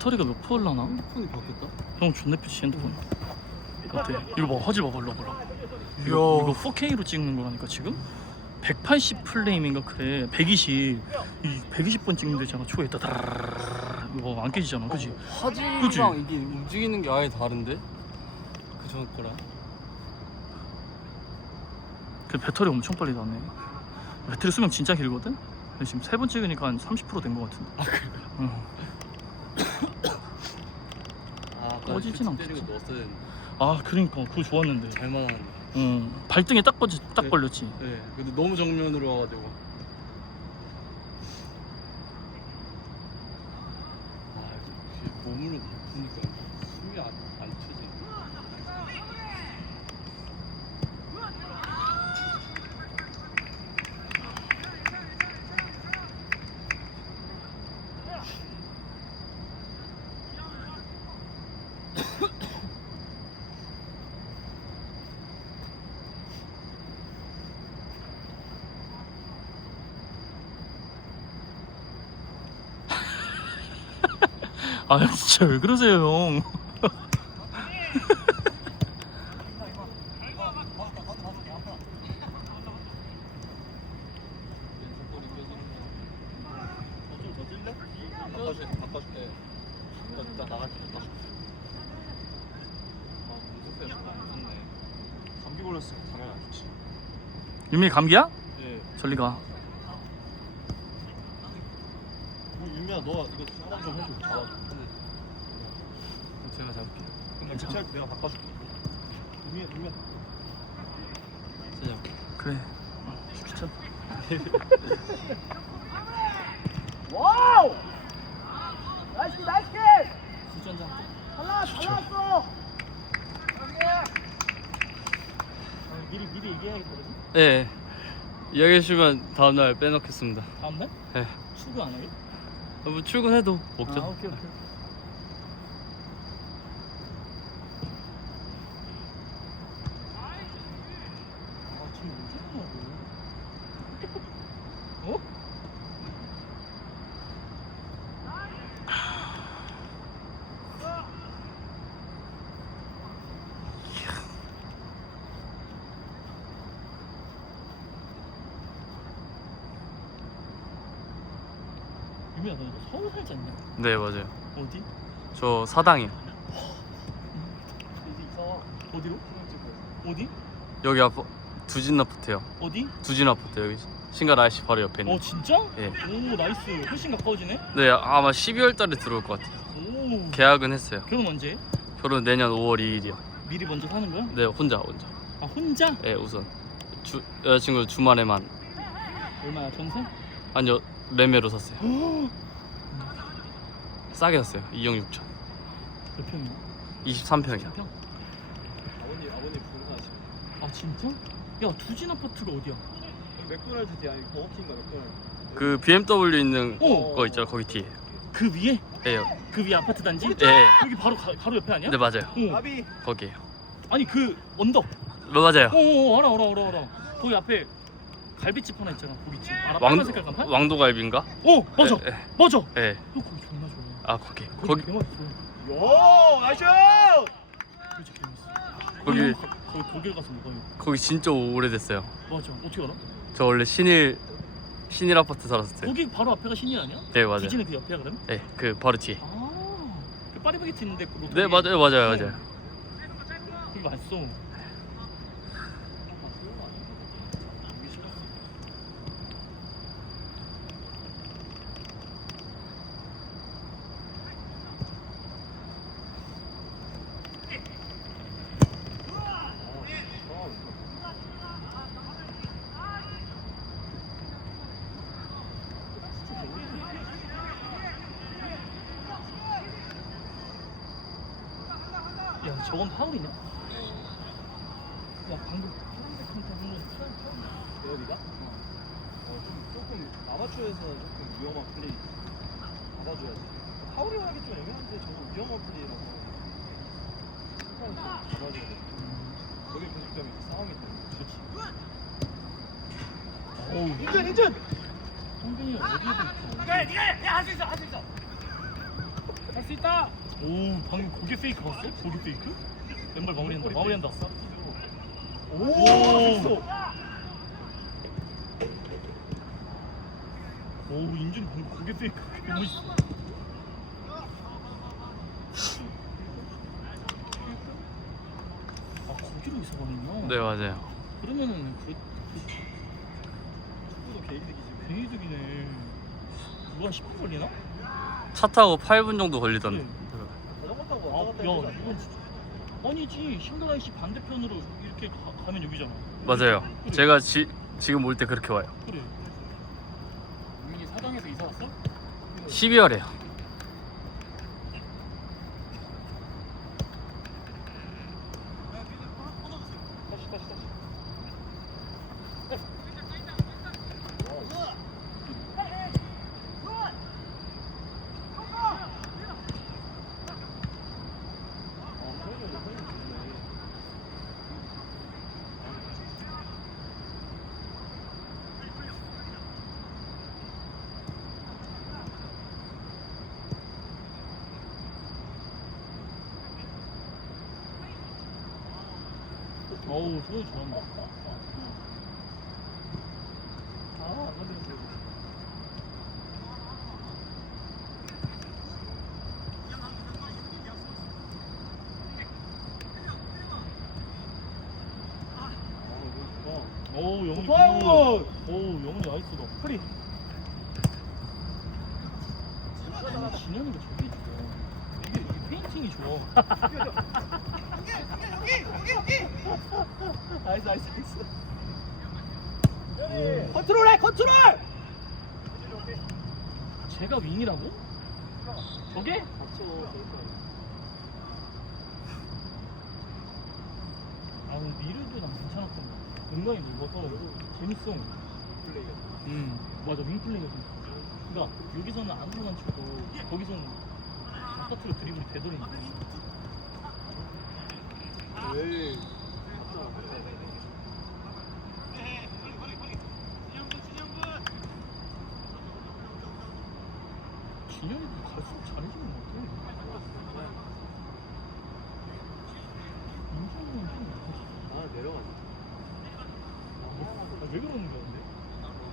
배터리가 몇 퍼올라나? 핸드폰이 바뀌었다? 형 존나 삐치 핸드폰 어때? 이거 봐 화질 일로 봐라 이야. 이거, 이거 4K로 찍는 거라니까 지금 180 프레임인가 그래 120 이 120번 찍는 데잖아 초에 따다라라라 이거 안 깨지잖아 그지? 화질이랑 그치? 이게 움직이는 게 아예 다른데? 그 전 거랑 그 배터리 엄청 빨리 나네 배터리 수명 진짜 길거든? 근데 지금 세 번 찍으니까 한 30%된 거 같은데 아 그래? 응. 아 꺼지진 않겠지. 때리고 넣었어야 했는데 아 그러니까 그거 좋았는데. 잘만 하는데. 응. 발등에 딱, 걸지, 딱 네. 걸렸지. 네. 근데 너무 정면으로 와가지고. 아 역시 몸으로 바꾸니까 숨이 안, 안 쳐지 아 진짜 왜 그러세요 형 좀더 뛸래? 바꿔줄게 바꿔줄게 일단 나갈게 바꿔줄게 아 문석이가 잘안 좋네 감기 걸 렸으면 당연히 안 좋지. 유미 감기야? 예. 저리 가 뭐, 유미야 너 이거 상담 좀 해줘 잡아줘 제가 잡을게요 그냥 교체할 때 내가 바꿔줄게 유미야 유미야 제가 잡을게 그래 귀찮 와우! 나이스 나이스 킥! 수전자 달라 달랐어! 미리 미리 얘기해야겠다 그지? 네 이야기해 주시면 다음 날 빼놓겠습니다 다음날? 네 출근 안 하게? 뭐 출근해도 먹죠 아 오케이 오케이 아 지금 언제 끝나고 어? 유미야 너 서울 살지 않냐? 네 맞아요 어디? 저 사당이요 어디 이사 와 어디로? 어디? 여기 아파 두진 아파트요 어디? 두진 아파트 여기 신갈 아저씨 바로 옆에 있는 어 진짜? 예. 오 나이스 훨씬 가까워지네 네 아마 12월 달에 들어올 것 같아요 오 계약은 했어요 결혼 언제? 결혼 내년 5월 2일이요 미리 먼저 사는 거야? 네 혼자 혼자 아 혼자? 예 우선 주, 여자친구 주말에만 얼마야 전세? 아니요 매매로 샀어요 싸게 샀어요 2억 6천 몇 평이야? 23평이요 4평? 아버님 아버님 부르사하시고 아 진짜? 야 두진 아파트가 어디야? 맥도날드 뒤에 아니 버거킹인가 맥도날드 그 BMW 있는 어. 거 있죠 거기 뒤에 그 위에? 예요 그 위에 아파트 단지? 예 여기 바로 가, 바로 옆에 아니야? 네 맞아요 어. 아비 거기에요 아니 그 언덕 네 맞아요 어어 알아 알아 알아 알아 거기 앞에 갈비집 하나 있잖아 고깃집 알아? 왕, 빨간 색깔 간판? 왕도갈비인가? 어 맞아 예, 맞아 예, 예. 형 거기 존나 좋아 아 거기 거기 거기 개 맛있어 요 나이스 그렇지 개 맛있어 거기- 거- 거기 독일 가서 먹어요 거기 진짜 오래됐어요 맞아 어떻게 알아? 저 원래 신일 신일 아파트 살았어요 거기 바로 앞에가 신이 아니야? 네 맞아요 두진은 그 옆이야 그럼? 네 그 바로 뒤에 아그 파리바게트 있는데 그 로또 네. 맞아요 맞아요 맞아요 거기 맛있어 저건 파울이냐? 야 방금 파란색 한타 한건 어디가? 어 좀 조금 아마추어에서 조금 위험한 플레이 잡아줘야지. 파울이라 하기 좀 애매한데 저거 위험한 플레이라고 좀 잡아줘야 돼 거기 분석점이 싸움이 되는 그렇지. 어우 인전 인전 성빈이 어디에도 있어. 그래 니가 해할수 있어 할 수 있어. 할 수 있지 있다. 오 방금 고개 페이크 봤어? 고개 페이크? 왼발 마무리한다. 마무리한다. 오, 오. 오 인준 방금 고개 페이크 되게 멋있어. 아 거기로 이사가는구나. 네 맞아요. 그러면은 그 축구도 개이득이지. 베이득이네. 누가 10분 걸리나? 차 타고 8분 정도 걸리던. 그 야, 이건 진짜. 아니지, 싱글라이시 반대편으로 이렇게 가, 가면 여기잖아. 맞아요. 그래. 제가 지, 지금 올 때 그렇게 와요. 그래. 우민이 사당에서 이사 왔어? 12월에요. 다시 다시 다시. 어우, 소리 잘한다. 아, 안 건드렸어. 어우, 영훈이. 어우, 영훈이 나이스다. 프리. 아니, 진현이가 저게 좋아. 이게, 이게 페인팅이 좋아. 나이스 나이스 나이스. 오. 컨트롤해 컨트롤. 제가 윙이라고? 저게? 아, 근데 미르도 난 괜찮았던 거 같아. 공간이 넓어서 재밌어. 음, 맞아. 윙플레이가 재밌어. 그러니까 여기서는 아무거나 쳐도 거기서는 바깥으로 드리블이 되더니 왜? 진현이도 갈 것 같아. 아 내려가지. 아, 왜 그러는 거야 근데?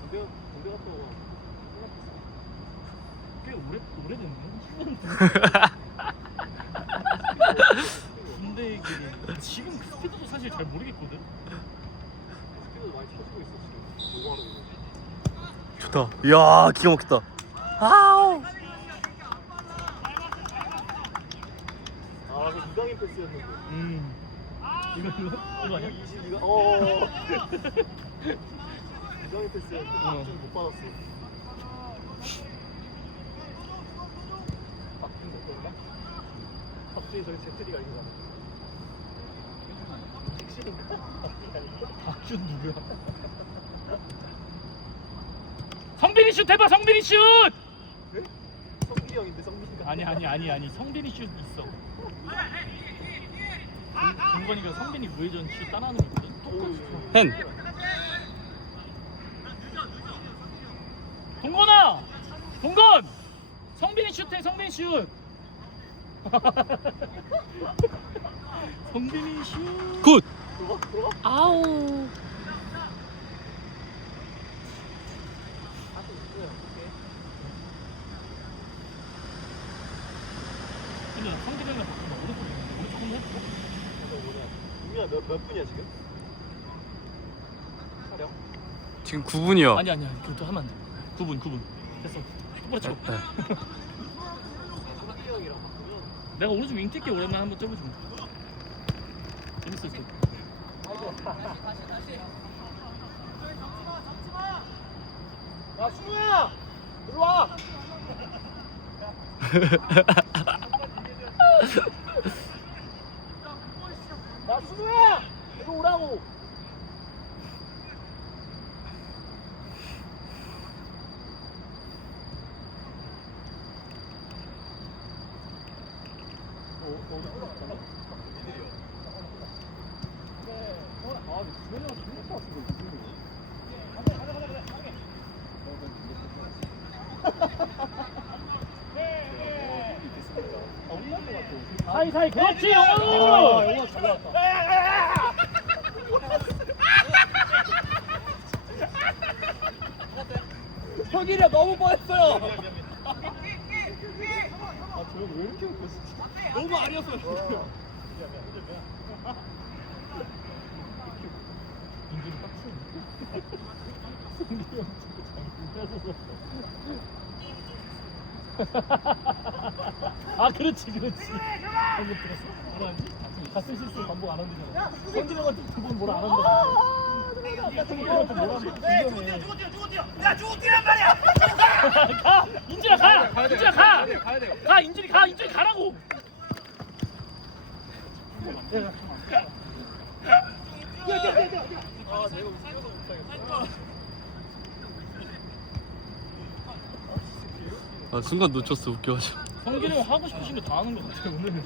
군대 군대 갔다 와. 꽤 오래 오래됐네. 군대 얘기. 지금 그 스피드도 사실 잘 모르겠거든. 스피드 많이 쳐주고 있어 지금. 요구하는 거. 좋다. 이야 기가 막혔다. 아우. 이강인 패스였는데. 음. 이거 이거 이거 아니야? 22가? 어. 이강인 패스였는데 어. 좀못 받았어. 박준 못 떴나? 박준이 저기 제트리가? 박준이 아닌가? 박준 누구야? 성빈이 슛 해봐 성빈이 슛! 네? 성빈이 형인데 성빈이가. 아니 아니 아니 아니 성빈이 슛 있어. 김- 김건희가 성빈이 무회전 슛 따라하는 거 있거든. 똑같이. hen. 동건아, 동건, 성빈이 슛해 성빈이 슛. 성빈이 슛. 굿. 들어가? 들어가? 아우. 근데 성빈이랑 바꾸면 오른쪽에 오른쪽 혼내? 우미야 몇, 몇 분이야 지금? 촬영? 지금 9분이요. 아니 아니 아니 그것도 하면 안 돼. 9분 9분 됐어. 똑바로 쳐. 네. 성빈이 형이랑 바꾸면 내가 오른쪽 윙 뛸게 오랜만에 한번 떠보자. 재밌었어. 야 승우야! 일로 와! 야 승우야! 일로 오라고! 아, 근데 주현이 형 죽을 것 같은데, 지금. 네, 네. 사이 사이 그렇지 아, 영원우 영화 잘 나왔다. 혁이려 너무 뻔했어요 아, 저형 왜 이렇게 웃겨, 진짜. 너무 아니었어요 인준이 아 그렇지 그렇지 방금 들었어? 뭐라 하지? 가슴 실수 반복 안 한다잖아 성진이 같은 두번 뭐라 안 한 다 성진이 같은 뭐라 한다 가! 인준아 가! 인준아 가! 가야 돼요. 가 인준이 가 인준이 가라고 아. 아, 순간 놓쳤어 웃겨가지고. 성진이 형 하고 싶으신 거 다 하는 것 같아 오늘 형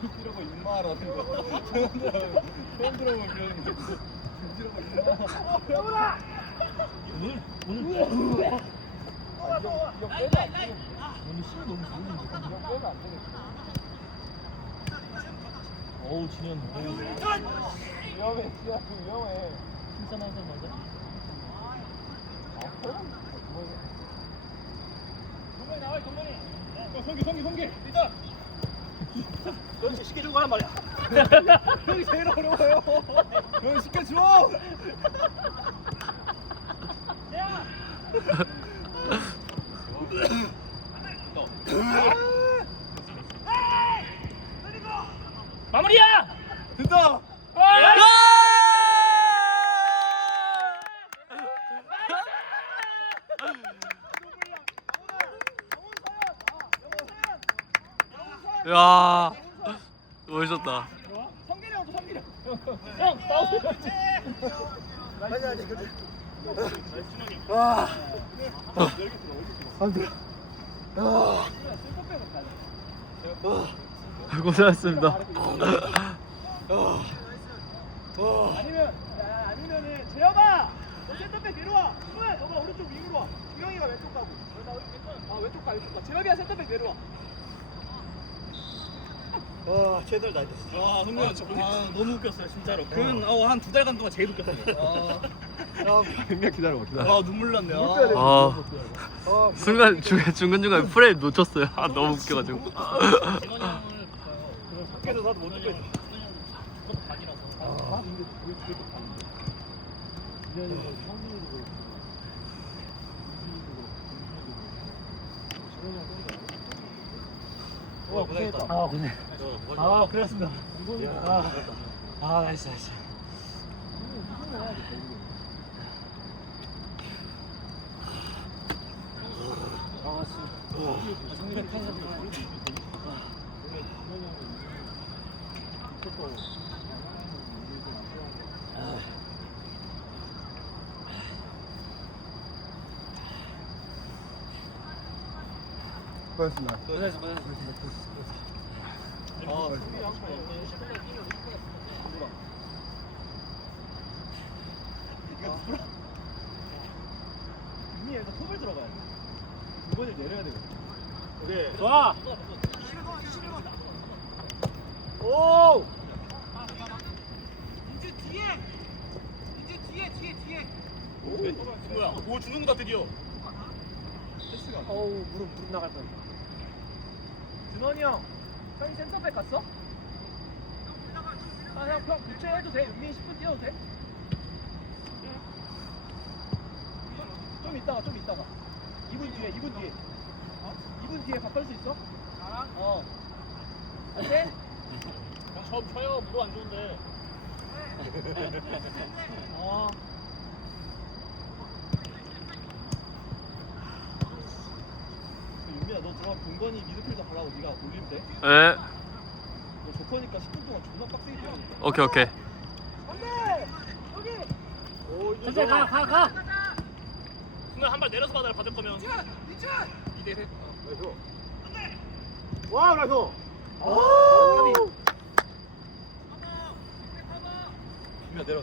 김치라고 임마라는 거. 처음 들어보면 그러는 거. 김치라고 임마. 오늘 오늘 오늘 씨 너무 좋은데 어우 진현 어우, 위험해, 지하 위험해. 칭찬하자마자 어, 성기, 성기, 성기. 리다. 여기 쉽게 주고 하란 말이야. 형이 제일 어려워요. 형 시켜줘. 마무리야! 된다. 야, 멋있었다. 성기리 형도 성기리. 형 나오세요 아니 아니 근데. 와. 아. 고생하셨습니다. 아니면 야, 아니면은 재혁아 너 센터백 내려와 승우야 너가 오른쪽 윙으로 와 우영이가 왼쪽 가고 아 왼쪽 가 왼쪽 가 재혁이가 센터백 내려와 와 최들 나이다 진짜. 와 성구야 아, 너무 웃겼어요 진짜로 그는 어, 한두 달간 동안 제일 웃겼어요 몇명 기다려 기다려. 아 눈물 났네 아. 아, 순간 중간 중간 중간 프레임 놓쳤어요. 아, 너무 웃겨가지고. 형을 봐요 밖에서 나도 못 듣고 있어. 그것도 각이라서 아. 와 고생했다. 아 고생. 아 그랬습니다. 아, 아 나이스 나이스 뭐야 뭐 드디어 패스가 안 돼. 어우 무릎 무릎 나갈 뻔 준원이 형 형이 센터백 갔어? 아 형 형 교체해도 돼 윤민이 10분 뛰어도 돼? 좀 이따가 좀 이따가 2분 뒤에 2분 뒤에 어? 2분 뒤에 바꿀 수 있어? 어안 돼? 형 처음 쳐요 무릎 안 좋은데 어 들어가 공건이 미드필더 하라고 네가 올리면 돼? 예, 너 조커니까 10분 동안 존나 빡세게 뛰어야 돼. 오케이 오케이. 오 이제 천천히 가 가 가 순간 한발 내려서 받아라 받을 거면 와 나이스. 오! 윤미야 내려.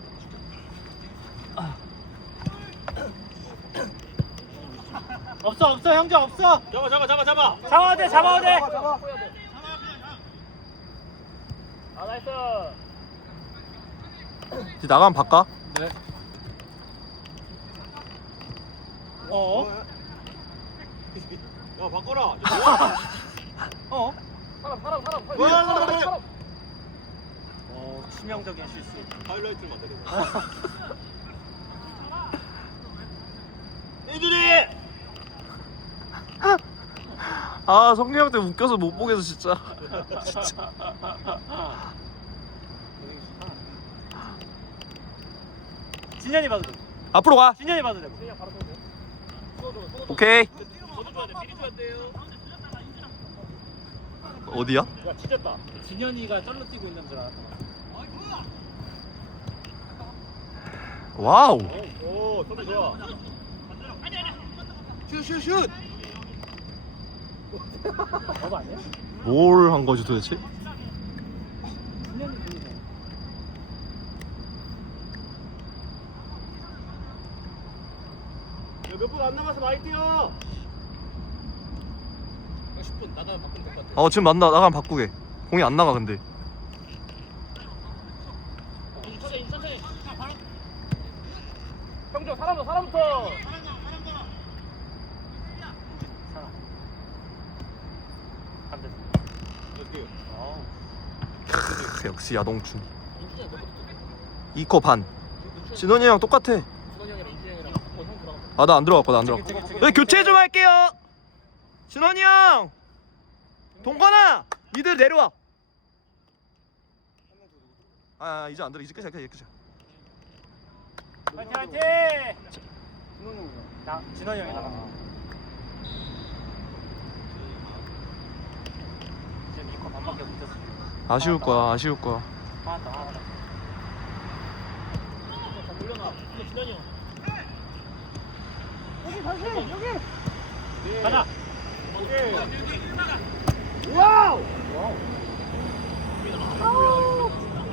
없어 형제 없어 잡아 잡아 잡아 잡아. 잡아야 돼 잡아야 돼 잡아, 잡아. 아 나이스 이제 나가면 바꿔. 어? 야 바꿔라. 어? 사람, 사람, 사람. 사람, 뭐야. 사람. 어 치명적인 실수 하이라이트를 만들어. 이들이. 아 성규 형 때문에 웃겨서 못 보겠어 진짜. 진짜. 진현이 봐도 돼 앞으로 가. 진현이 봐도 돼 오케이. 미리 줘야 돼요 어디야? 야 찢었다 진현이가 쩔로 뛰고 있는 줄 알았다 와우. 오 선배 좋아. 슛, 슛, 슛. 저거 아니야? 뭘 한 거지 도대체? 몇 분 안 남아서 많이 뛰어. 10분 나가면 바꾸면 될것 같아 어 지금 만나 나가면 바꾸게. 공이 안 나가 근데. 천천히 천천히 형조 사람부터 사람부터 사람 안 됐어 크, 역시 야동충. 2코 반. 진원이 형 똑같아. 아 나 안 들어갔고 나 안 들어갔고. 네, 교체 좀 할게요. 진원이 형. 동건아, 니들 내려와. 아, 아 이제 안 들어 이제 끝이야 끝이야 끝이야. 화이팅 나 진원이 형이 나가 지금 이거 반밖에 못했어 아쉬울 거야 아쉬울 거야. 가자 와우.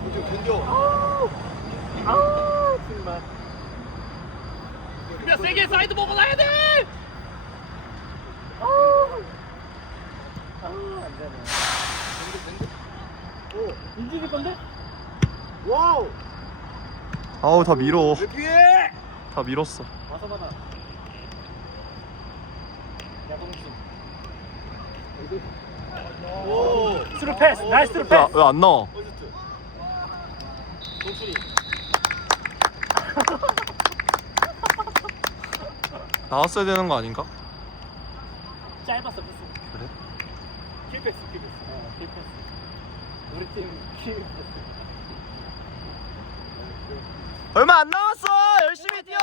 이제 견뎌. 아우 정말 우리가 세게 사이드 보고 나야 돼 아우 아우 안 되네 오 인지기 건데? 와우. 아우 다 밀어. 왜 피해? 다 밀었어. 와서 받아 야동충 오. 스루 패스 나이스 스루 패스 왜 안 나와? 동순이. 나왔어야 되는 거 아닌가? 짧았어 패스 그래? 킬 패스 킬 패스 어 킬 패스 우리 팀 킬패스 얼마 안 남았어. 열심히 뛰어.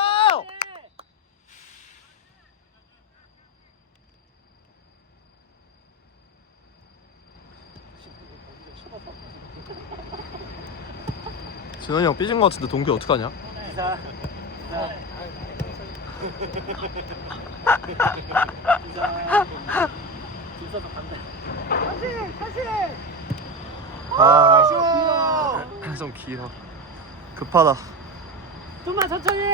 진원이 형 삐진 거 같은데 동규 어떡하냐? 기사. 기사. 기사. 줄 서서 간대 아, 좀 길어. 급하다. 좀만 천천히 해!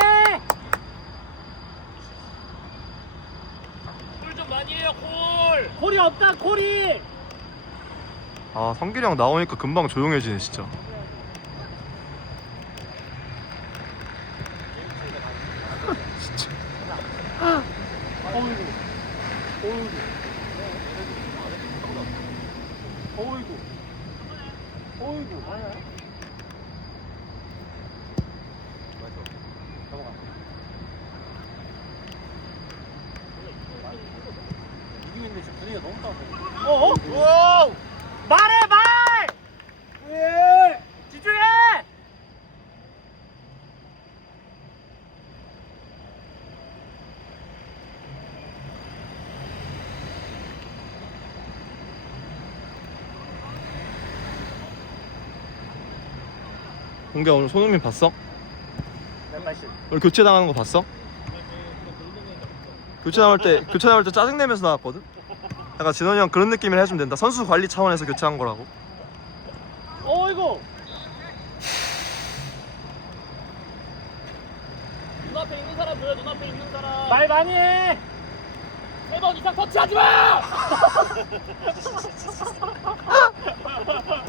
콜좀 많이 해요 콜! 콜이 없다 콜이! 아, 성길이 형 나오니까 금방 조용해지네, 진짜. 어이구 어이구 어이구 넘어가 이기는데 지금 분위기가 너무 따뜻해 어? 와우. 말해 말! 왜? 집중해! 동규 오늘 손흥민 봤어? 오늘 교체 당하는 거 봤어? 교체 나올 때 교체 나올 때 짜증 내면서 나왔거든. 약간 진원이 형 그런 느낌을 해주면 된다. 선수 관리 차원에서 교체한 거라고. 어이구! 눈앞에 있는 사람 보여 눈앞에 있는 사람 말 많이 해! 이상 터치하지 마!